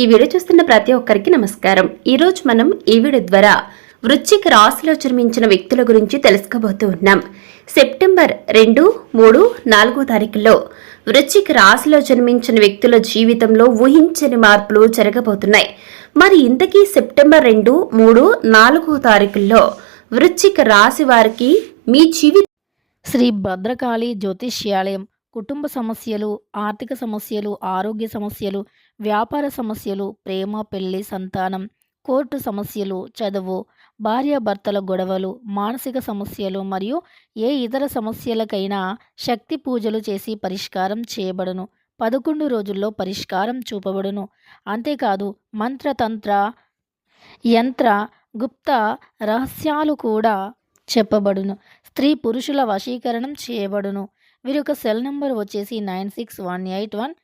ఈ వీడియో చూస్తున్న ప్రతి ఒక్కరికి నమస్కారం. ఈరోజు మనం ఈ వీడియో ద్వారా వృశ్చిక రాశిలో జన్మించిన వ్యక్తుల గురించి తెలుసుకోబోతూ ఉన్నాం. సెప్టెంబర్ రెండు మూడు నాలుగో తారీఖుల్లో వృశ్చిక రాశిలో జన్మించిన వ్యక్తుల జీవితంలో ఊహించని మార్పులు జరగబోతున్నాయి. మరి ఇంతకీ సెప్టెంబర్ రెండు మూడు నాలుగో తారీఖుల్లో వృశ్చిక రాశి వారికి మీ జీవిత శ్రీ భద్రకాళి జ్యోతిష్యాలయం కుటుంబ సమస్యలు ఆర్థిక సమస్యలు ఆరోగ్య సమస్యలు వ్యాపార సమస్యలు ప్రేమ పెళ్ళి సంతానం కోర్టు సమస్యలు చదువు భార్యాభర్తల గొడవలు మానసిక సమస్యలు మరియు ఏ ఇతర సమస్యలకైనా శక్తి పూజలు చేసి పరిష్కారం చేయబడును. పదకొండు రోజుల్లో పరిష్కారం చూపబడును. అంతేకాదు మంత్రతంత్ర యంత్ర గుప్త రహస్యాలు కూడా చెప్పబడును. స్త్రీ పురుషుల వశీకరణం చేయబడును. వీరి యొక్క సెల్ నెంబర్ వచ్చేసి nine six one eight one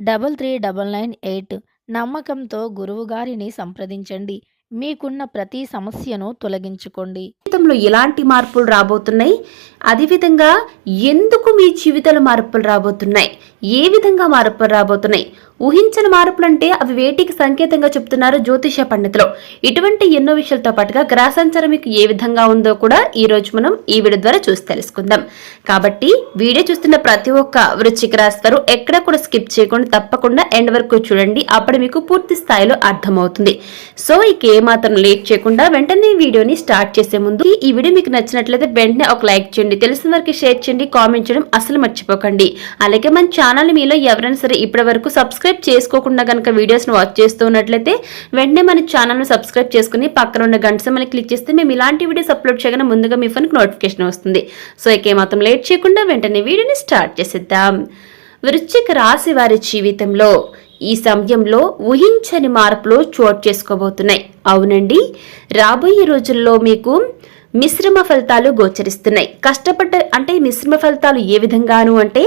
double three double nine eight నమ్మకంతో గురువుగారిని సంప్రదించండి. మీకున్న ప్రతి సమస్యను తొలగించుకోండి. జీవితంలో ఎలాంటి మార్పులు రాబోతున్నాయి? అదేవిధంగా ఎందుకు మీ జీవితంలో మార్పులు రాబోతున్నాయి? ఏ విధంగా మార్పులు రాబోతున్నాయి? ఊహించని మార్పులు అంటే అవి వేటికి సంకేతంగా చెప్తున్నారు జ్యోతిష పండితులు. ఇటువంటి ఎన్నో విషయాలతో పాటుగా గ్రహ సంచారం మీకు ఏ విధంగా ఉందో కూడా ఈ రోజు మనం ఈ వీడియో ద్వారా చూసి తెలుసుకుందాం. కాబట్టి వీడియో చూస్తున్న ప్రతి ఒక్క వృశ్చిక రాశివారు ఎక్కడ కూడా స్కిప్ చేయకుండా తప్పకుండా ఎండ్ వరకు చూడండి. అప్పుడు మీకు పూర్తి స్థాయిలో అర్థమవుతుంది. సో ఇక ఏమాత్రం లేట్ చేయకుండా వెంటనే వీడియోని స్టార్ట్ చేసే ముందు ఈ వీడియో మీకు నచ్చినట్లయితే వెంటనే ఒక లైక్ చేయండి. తెలిసిన వారికి షేర్ చేయండి. కామెంట్ చేయడం అసలు మర్చిపోకండి. అలాగే మన ఛానల్ మీలో ఎవరైనా సరే ఇప్పటి వరకు సబ్స్క్రైబ్ చేసుకోకుండా కనుక వీడియోస్ని వాచ్ చేస్తూ ఉన్నట్లయితే వెంటనే మన ఛానల్ను సబ్స్క్రైబ్ చేసుకుని పక్కన ఉన్న గంట సమయం క్లిక్ చేస్తే మేము ఇలాంటి వీడియోస్ అప్లోడ్ చేయగానే ముందుగా మీ ఫోన్కి నోటిఫికేషన్ వస్తుంది. సో ఇక లేట్ చేయకుండా వెంటనే వీడియోని స్టార్ట్ చేసేద్దాం. వృశ్చిక రాశి వారి జీవితంలో ఈ సమయంలో ఊహించని మార్పులు చోటు చేసుకోబోతున్నాయి. అవునండి రాబోయే రోజుల్లో మీకు మిశ్రమ ఫలితాలు గోచరిస్తున్నాయి. కష్టపడ్డ అంటే మిశ్రమ ఫలితాలు ఏ విధంగాను అంటే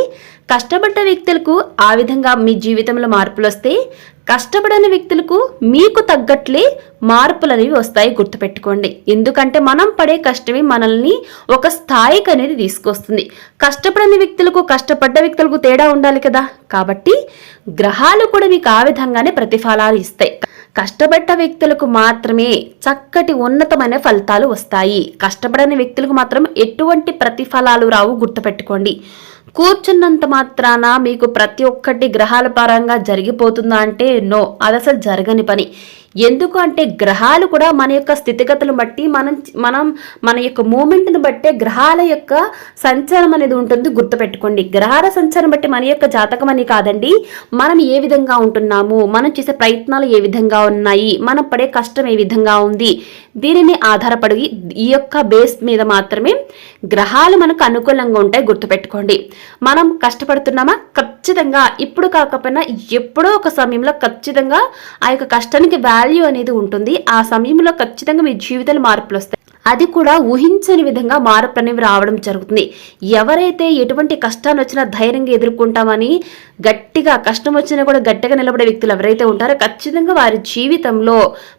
కష్టపడ్డ వ్యక్తులకు ఆ విధంగా మీ జీవితంలో మార్పులు వస్తే కష్టపడని వ్యక్తులకు మీకు తగ్గట్లే మార్పులు అనేవి వస్తాయి గుర్తుపెట్టుకోండి. ఎందుకంటే మనం పడే కష్టమే మనల్ని ఒక స్థాయికి అనేది తీసుకొస్తుంది. కష్టపడని వ్యక్తులకు కష్టపడ్డ వ్యక్తులకు తేడా ఉండాలి కదా. కాబట్టి గ్రహాలు కూడా మీకు ఆ విధంగానే ప్రతిఫలాలు ఇస్తాయి. కష్టపడ్డ వ్యక్తులకు మాత్రమే చక్కటి ఉన్నతమైన ఫలితాలు వస్తాయి. కష్టపడని వ్యక్తులకు మాత్రం ఎటువంటి ప్రతిఫలాలు రావు గుర్తుపెట్టుకోండి. కూర్చున్నంత మాత్రాన మీకు ప్రతి ఒక్కటి గ్రహాల పరంగా జరిగిపోతుందా అంటే నో. అది అసలు జరగని పని. ఎందుకు అంటే గ్రహాలు కూడా మన యొక్క స్థితిగతులు బట్టి మనం మనం మన యొక్క మూమెంట్ని బట్టే గ్రహాల యొక్క సంచారం అనేది ఉంటుంది గుర్తుపెట్టుకోండి. గ్రహాల సంచారం బట్టి మన యొక్క జాతకం అని కాదండి మనం ఏ విధంగా ఉంటున్నాము మనం చేసే ప్రయత్నాలు ఏ విధంగా ఉన్నాయి మనం పడే కష్టం ఏ విధంగా ఉంది దీనిని ఆధారపడి ఈ యొక్క బేస్ మీద మాత్రమే గ్రహాలు మనకు అనుకూలంగా ఉంటాయి గుర్తుపెట్టుకోండి. మనం కష్టపడుతున్నామా? ఖచ్చితంగా. ఇప్పుడు కాకపోయినా ఎప్పుడో ఒక సమయంలో ఖచ్చితంగా ఆ యొక్క కష్టానికి వాల్యూ అనేది ఉంటుంది. ఆ సమయంలో ఖచ్చితంగా మీ జీవితంలో మార్పులు వస్తాయి. అది కూడా ఊహించని విధంగా మార్పు అనేవి రావడం జరుగుతుంది. ఎవరైతే ఎటువంటి కష్టాన్ని వచ్చినా ధైర్యంగా ఎదుర్కొంటామని గట్టిగా కష్టం వచ్చినా కూడా గట్టిగా నిలబడే వ్యక్తులు ఎవరైతే ఉంటారో ఖచ్చితంగా వారి జీవితంలో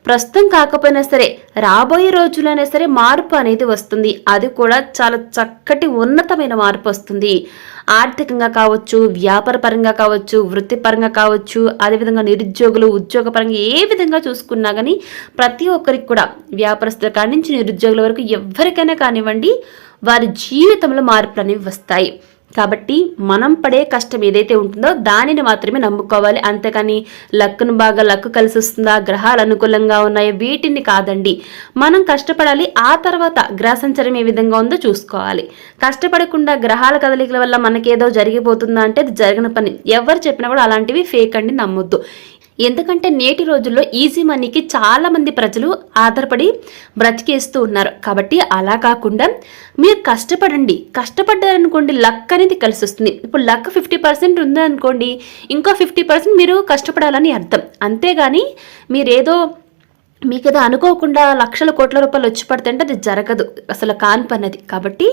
ప్రస్తుతం కాకపోయినా సరే రాబోయే రోజులైనా సరే మార్పు అనేది వస్తుంది. అది కూడా చాలా చక్కటి ఉన్నతమైన మార్పు వస్తుంది. ఆర్థికంగా కావచ్చు వ్యాపార పరంగా కావచ్చు వృత్తిపరంగా కావచ్చు అదేవిధంగా నిరుద్యోగులు ఉద్యోగపరంగా ఏ విధంగా చూసుకున్నా కానీ ప్రతి ఒక్కరికి కూడా వ్యాపారస్తుల కాడి నుంచి నిరుద్యోగులు వరకు ఎవరికైనా కానివ్వండి వారి జీవితంలో మార్పులు అనేవి వస్తాయి. కాబట్టి మనం పడే కష్టం ఏదైతే ఉంటుందో దానిని మాత్రమే నమ్ముకోవాలి. అంతేకాని లక్కును బాగా లక్కు కలిసి వస్తుందా గ్రహాలు అనుకూలంగా ఉన్నాయో వీటిని కాదండి. మనం కష్టపడాలి ఆ తర్వాత గ్రహ సంచారం ఏ విధంగా ఉందో చూసుకోవాలి. కష్టపడకుండా గ్రహాల కదలికల వల్ల మనకేదో జరిగిపోతుందా అంటే అది జరగని పని. ఎవరు చెప్పినా కూడా అలాంటివి ఫేక్ అండి నమ్మొద్దు. ఎందుకంటే నేటి రోజుల్లో ఈజీ మనీకి చాలామంది ప్రజలు ఆధారపడి బ్రతికేస్తూ ఉన్నారు. కాబట్టి అలా కాకుండా మీరు కష్టపడండి. కష్టపడ్డారనుకోండి లక్ అనేది కలిసి వస్తుంది ఇప్పుడు లక్ ఫిఫ్టీ పర్సెంట్ ఉందనుకోండి ఇంకో ఫిఫ్టీ పర్సెంట్ మీరు కష్టపడాలని అర్థం. అంతేగాని మీరేదో మీకు ఏదో అనుకోకుండా లక్షల కోట్ల రూపాయలు వచ్చి పడుతుంటే అది జరగదు. అసలు కాని కాబట్టి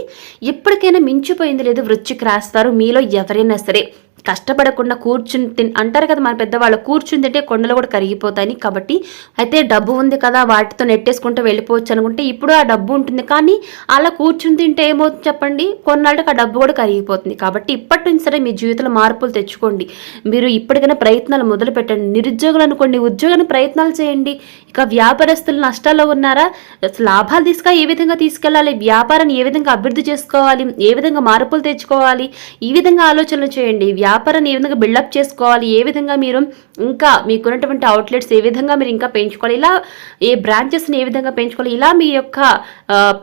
ఎప్పటికైనా మించిపోయింది లేదు వృచ్చికి రాస్తారు. మీలో ఎవరైనా సరే కష్టపడకుండా కూర్చుని తిన్ అంటారు కదా మన పెద్దవాళ్ళు కూర్చుని తింటే కొండలు కూడా కరిగిపోతాయి కాబట్టి అయితే డబ్బు ఉంది కదా వాటితో నెట్టేసుకుంటూ వెళ్ళిపోవచ్చు అనుకుంటే ఇప్పుడు ఆ డబ్బు ఉంటుంది. కానీ అలా కూర్చుని తింటే ఏమవుతుంది చెప్పండి? కొన్నాళ్ళకి ఆ డబ్బు కూడా కరిగిపోతుంది. కాబట్టి ఇప్పటి నుంచి సరే మీ జీవితంలో మార్పులు తెచ్చుకోండి. మీరు ఇప్పటికైనా ప్రయత్నాలు మొదలు పెట్టండి. నిరుద్యోగులు అనుకోండి ఉద్యోగాన్ని ప్రయత్నాలు చేయండి. ఇక వ్యాపారస్తులు నష్టాల్లో ఉన్నారా? లాభాలు తీసుక ఏ విధంగా తీసుకెళ్ళాలి? వ్యాపారాన్ని ఏ విధంగా అభివృద్ధి చేసుకోవాలి? ఏ విధంగా మార్పులు తెచ్చుకోవాలి? ఈ విధంగా ఆలోచనలు చేయండి. వ్యాపారాన్ని ఏ విధంగా బిల్డప్ చేసుకోవాలి. ఏ విధంగా మీరు ఇంకా మీకున్నటువంటి అవుట్లెట్స్ ఏ విధంగా మీరు ఇంకా పెంచుకోవాలి? ఇలా ఏ బ్రాంచెస్ని ఏ విధంగా పెంచుకోవాలి? ఇలా మీ యొక్క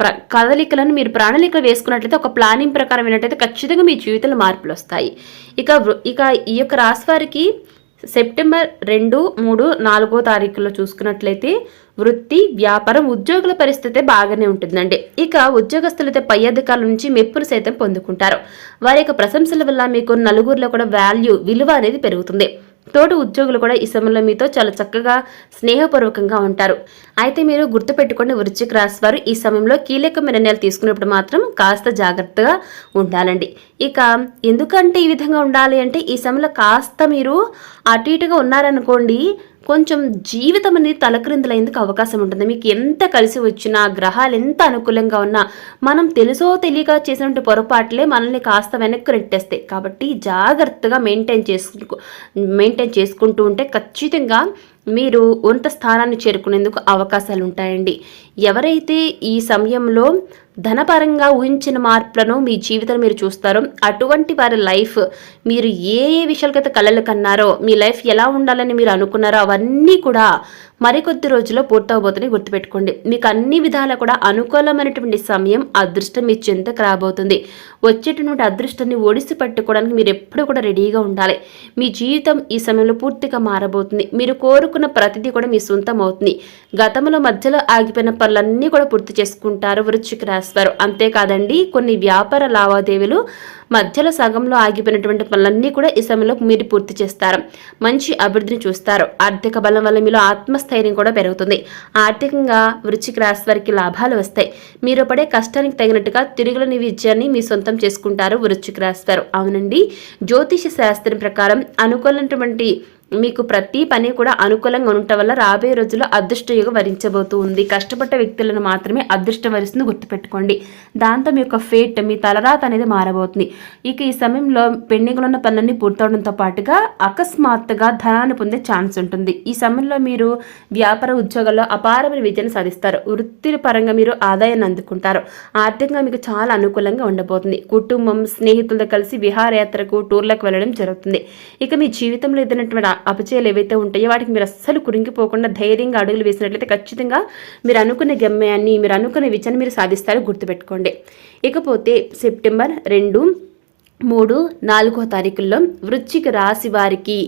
ప్ర కదలికలను మీరు ప్రణాళికలు వేసుకున్నట్లయితే ఒక ప్లానింగ్ ప్రకారం అయినట్లయితే ఖచ్చితంగా మీ జీవితంలో మార్పులు వస్తాయి. ఇక ఇక ఈ యొక్క రాశి వారికి సెప్టెంబర్ రెండు మూడు నాలుగో తారీఖులో చూసుకున్నట్లయితే వృత్తి వ్యాపారం ఉద్యోగుల పరిస్థితి బాగానే ఉంటుందండి. ఇక ఉద్యోగస్తులతో పై అధికారుల నుంచి మెప్పులు సైతం పొందుకుంటారు. వారి యొక్క ప్రశంసల వల్ల మీకు నలుగురిలో కూడా వాల్యూ విలువ అనేది పెరుగుతుంది. తోటి ఉద్యోగులు కూడా ఈ సమయంలో మీతో చాలా చక్కగా స్నేహపూర్వకంగా ఉంటారు. అయితే మీరు గుర్తుపెట్టుకుని వృశ్చిక రాశి వారు ఈ సమయంలో కీలకమైన నిర్ణయాలు తీసుకున్నప్పుడు మాత్రం కాస్త జాగ్రత్తగా ఉండాలండి. ఇక ఎందుకంటే ఈ విధంగా ఉండాలి అంటే ఈ సమయంలో కాస్త మీరు అటు ఇటుగా ఉన్నారనుకోండి కొంచెం జీవితం అనేది తలక్రిందులయ్యేందుకు అవకాశం ఉంటుంది. మీకు ఎంత కలిసి వచ్చినా గ్రహాలు ఎంత అనుకూలంగా ఉన్నా మనం తెలుసో తెలియక చేసినటువంటి పొరపాట్లే మనల్ని కాస్త వెనక్కి నెట్టేస్తాయి. కాబట్టి జాగ్రత్తగా మెయింటైన్ చేసుకు మెయింటైన్ చేసుకుంటూ ఉంటే ఖచ్చితంగా మీరు ఉన్నత స్థానాన్ని చేరుకునేందుకు అవకాశాలు ఉంటాయండి. ఎవరైతే ఈ సమయంలో ధనపరంగా ఊహించిన మార్పులను మీ జీవితం మీరు చూస్తారో అటువంటి వారి లైఫ్ మీరు ఏ ఏ విషయాలకైతే కలలు కన్నారో మీ లైఫ్ ఎలా ఉండాలని మీరు అనుకున్నారో అవన్నీ కూడా మరికొద్ది రోజుల్లో పూర్తవబోతుంది గుర్తుపెట్టుకోండి. మీకు అన్ని విధాలా కూడా అనుకూలమైనటువంటి సమయం అదృష్టం మీ చెంతకు రాబోతుంది. వచ్చేటటువంటి అదృష్టాన్ని ఒడిసి పట్టుకోవడానికి మీరు ఎప్పుడూ కూడా రెడీగా ఉండాలి. మీ జీవితం ఈ సమయంలో పూర్తిగా మారబోతుంది. మీరు కోరుకున్న ప్రతిదీ కూడా మీ సొంతం అవుతుంది. గతంలో మధ్యలో ఆగిపోయిన పనులన్నీ కూడా పూర్తి చేసుకుంటారు వృచ్చికి రాస్తారు అంతేకాదండి కొన్ని వ్యాపార లావాదేవీలు మధ్యలో సగంలో ఆగిపోయినటువంటి పనులన్నీ కూడా ఈ సమయంలో మీరు పూర్తి చేస్తారు. మంచి అభివృద్ధిని చూస్తారు. ఆర్థిక బలం వల్ల మీలో ఆత్మస్థైర్యం కూడా పెరుగుతుంది. ఆర్థికంగా వృచ్చిక రాశి వారికి లాభాలు వస్తాయి. మీరు పడే కష్టానికి తగినట్టుగా తిరుగులని విజయాన్ని మీ సొంతం చేసుకుంటారు వృచ్చిక రాశి వారు. అవునండి. జ్యోతిష శాస్త్రం ప్రకారం అనుకూలమైనటువంటి మీకు ప్రతి పని కూడా అనుకూలంగా ఉండటం వల్ల రాబోయే రోజుల్లో అదృష్టయోగ వరించబోతూ ఉంది. కష్టపడ్డ వ్యక్తులను మాత్రమే అదృష్టం వరిస్తుంది గుర్తుపెట్టుకోండి. దాంతో మీ యొక్క ఫేట్ మీ తలరాత అనేది మారబోతుంది. ఇక ఈ సమయంలో పెండింగ్లో ఉన్న పనులన్నీ పూర్తవడంతో పాటుగా అకస్మాత్తుగా ధనాన్ని పొందే ఛాన్స్ ఉంటుంది. ఈ సమయంలో మీరు వ్యాపార ఉద్యోగాల్లో అపారమైన విజయాన్ని సాధిస్తారు. వృత్తి పరంగా మీరు ఆదాయాన్ని అందుకుంటారు. ఆర్థికంగా మీకు చాలా అనుకూలంగా ఉండబోతుంది. కుటుంబం స్నేహితులతో కలిసి విహారయాత్రకు టూర్లకు వెళ్ళడం జరుగుతుంది. ఇక మీ జీవితంలో ఎదురైనటువంటి అపచయాలు ఏవైతే ఉంటాయో వాటికి మీరు అస్సలు కురింగిపోకుండా ధైర్యంగా అడుగులు వేసినట్లయితే ఖచ్చితంగా మీరు అనుకునే గమ్యాన్ని మీరు అనుకునే విజయాన్ని మీరు సాధిస్తారు గుర్తుపెట్టుకోండి. ఇకపోతే సెప్టెంబర్ రెండు మూడు నాలుగో తారీఖుల్లో వృశ్చిక రాశి వారికి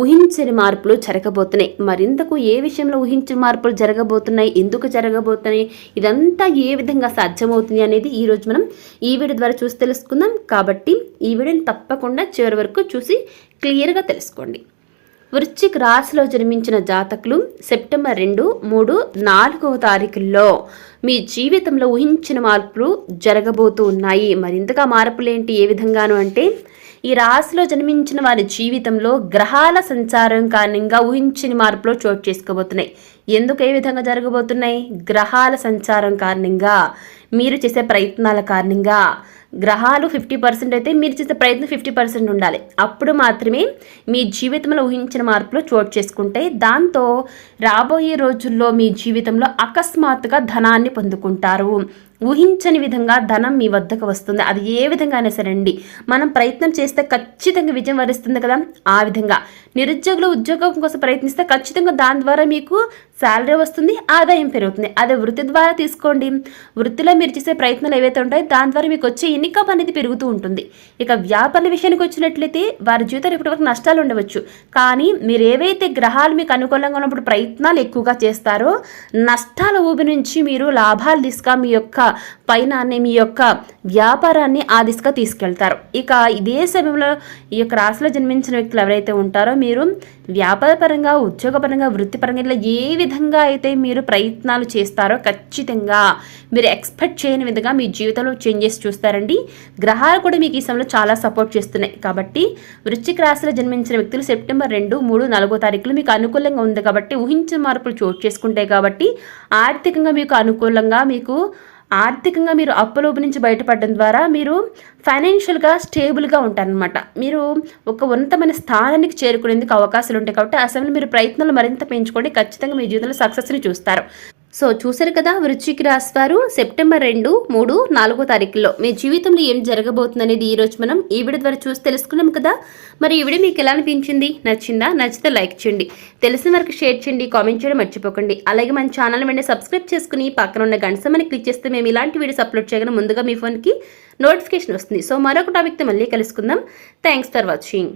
ఊహించని మార్పులు జరగబోతున్నాయి. మరింతకు ఏ విషయంలో ఊహించిన మార్పులు జరగబోతున్నాయి? ఎందుకు జరగబోతున్నాయి? ఇదంతా ఏ విధంగా సాధ్యమవుతుంది అనేది ఈరోజు మనం ఈ వీడియో ద్వారా చూసి తెలుసుకుందాం. కాబట్టి ఈ వీడియోని తప్పకుండా చివరి వరకు చూసి క్లియర్గా తెలుసుకోండి. వృశ్చిక రాశిలో జన్మించిన జాతకులు సెప్టెంబర్ రెండు మూడు నాలుగవ తారీఖుల్లో. మీ జీవితంలో ఊహించిన మార్పులు జరగబోతూ ఉన్నాయి. మరింతగా మార్పులేంటి ఏ విధంగాను అంటే ఈ రాశిలో జన్మించిన వారి జీవితంలో గ్రహాల సంచారం కారణంగా ఊహించని మార్పులు చోటు చేసుకోబోతున్నాయి. ఎందుకు ఏ విధంగా జరగబోతున్నాయి? గ్రహాల సంచారం కారణంగా మీరు చేసే ప్రయత్నాల కారణంగా. గ్రహాలు ఫిఫ్టీ పర్సెంట్ అయితే మీరు చేసే ప్రయత్నం ఫిఫ్టీ పర్సెంట్ ఉండాలి. అప్పుడు మాత్రమే మీ జీవితంలో ఊహించిన మార్పులు చోటు చేసుకుంటే దాంతో రాబోయే రోజుల్లో మీ జీవితంలో అకస్మాత్తుగా ధనాన్ని పొందుకుంటారు. ఊహించని విధంగా ధనం మీ వద్దకు వస్తుంది. అది ఏ విధంగా అయినా సరే అండి. మనం ప్రయత్నం చేస్తే ఖచ్చితంగా విజయం వరిస్తుంది కదా. ఆ విధంగా నిరుద్యోగులు ఉద్యోగం కోసం ప్రయత్నిస్తే ఖచ్చితంగా దాని ద్వారా మీకు శాలరీ వస్తుంది ఆదాయం పెరుగుతుంది. అదే వృత్తి ద్వారా తీసుకోండి. వృత్తిలో మీరు చేసే ప్రయత్నాలు ఏవైతే ఉంటాయో దాని ద్వారా మీకు వచ్చే ఇన్కమ్ అనేది పెరుగుతూ ఉంటుంది. ఇక వ్యాపార విషయానికి వచ్చినట్లయితే వారి జీవితంలో ఇప్పటివరకు నష్టాలు ఉండవచ్చు. కానీ మీరు ఏవైతే గ్రహాలు మీకు అనుకూలంగా ఉన్నప్పుడు ప్రయత్నాలు ఎక్కువగా చేస్తారో నష్టాల ఊబి నుంచి మీరు లాభాలు తీసుక మీ యొక్క పైన మీ యొక్క వ్యాపారాన్ని ఆ దిశగా తీసుకెళ్తారు. ఇక ఇదే సమయంలో ఈ యొక్క రాశిలో జన్మించిన వ్యక్తులు ఎవరైతే ఉంటారో మీరు వ్యాపారపరంగా ఉద్యోగపరంగా వృత్తిపరంగా ఇలా ఏ విధంగా అయితే మీరు ప్రయత్నాలు చేస్తారో ఖచ్చితంగా మీరు ఎక్స్పెక్ట్ చేయని విధంగా మీ జీవితంలో చేంజెస్ చూస్తారండి. గ్రహాలు కూడా మీకు ఈ సమయంలో చాలా సపోర్ట్ చేస్తున్నాయి. కాబట్టి వృశ్చిక రాశిలో జన్మించిన వ్యక్తులు సెప్టెంబర్ రెండు మూడు నాలుగో తారీఖులు మీకు అనుకూలంగా ఉంది కాబట్టి ఊహించిన మార్పులు చోటు చేసుకుంటాయి కాబట్టి ఆర్థికంగా మీకు అనుకూలంగా మీకు ఆర్థికంగా మీరు అప్పులోపు నుంచి బయటపడడం ద్వారా మీరు ఫైనాన్షియల్గా స్టేబుల్గా ఉంటారనమాట మీరు ఒక ఉన్నతమైన స్థానానికి చేరుకునేందుకు అవకాశాలు ఉంటాయి కాబట్టి ఆ సమయంలో మీరు ప్రయత్నాలు మరింత పెంచుకోండి ఖచ్చితంగా మీ జీవితంలో సక్సెస్ని చూస్తారు. సో చూసారు కదా వృశ్చిక రాశి వారు సెప్టెంబర్ రెండు మూడు నాలుగో తారీఖుల్లో. మీ జీవితంలో ఏం జరగబోతుంది అనేది ఈ రోజు మనం ఈ వీడియో ద్వారా చూసి తెలుసుకున్నాం కదా. మరి ఈ వీడియో మీకు ఎలా అనిపించింది? నచ్చిందా? నచ్చితే లైక్ చేయండి. తెలిసిన వరకు షేర్ చేయండి కామెంట్ చేయడం మర్చిపోకండి. అలాగే మన ఛానల్ వెంటనే సబ్స్క్రైబ్ చేసుకుని పక్కన ఉన్న గంట క్లిక్ చేస్తే మేము ఇలాంటి వీడియోస్ అప్లోడ్ చేయగానే ముందుగా మీ ఫోన్కి నోటిఫికేషన్ వస్తుంది. సో మరొక టాపిక్తో మళ్ళీ కలుసుకుందాం. Thanks for watching.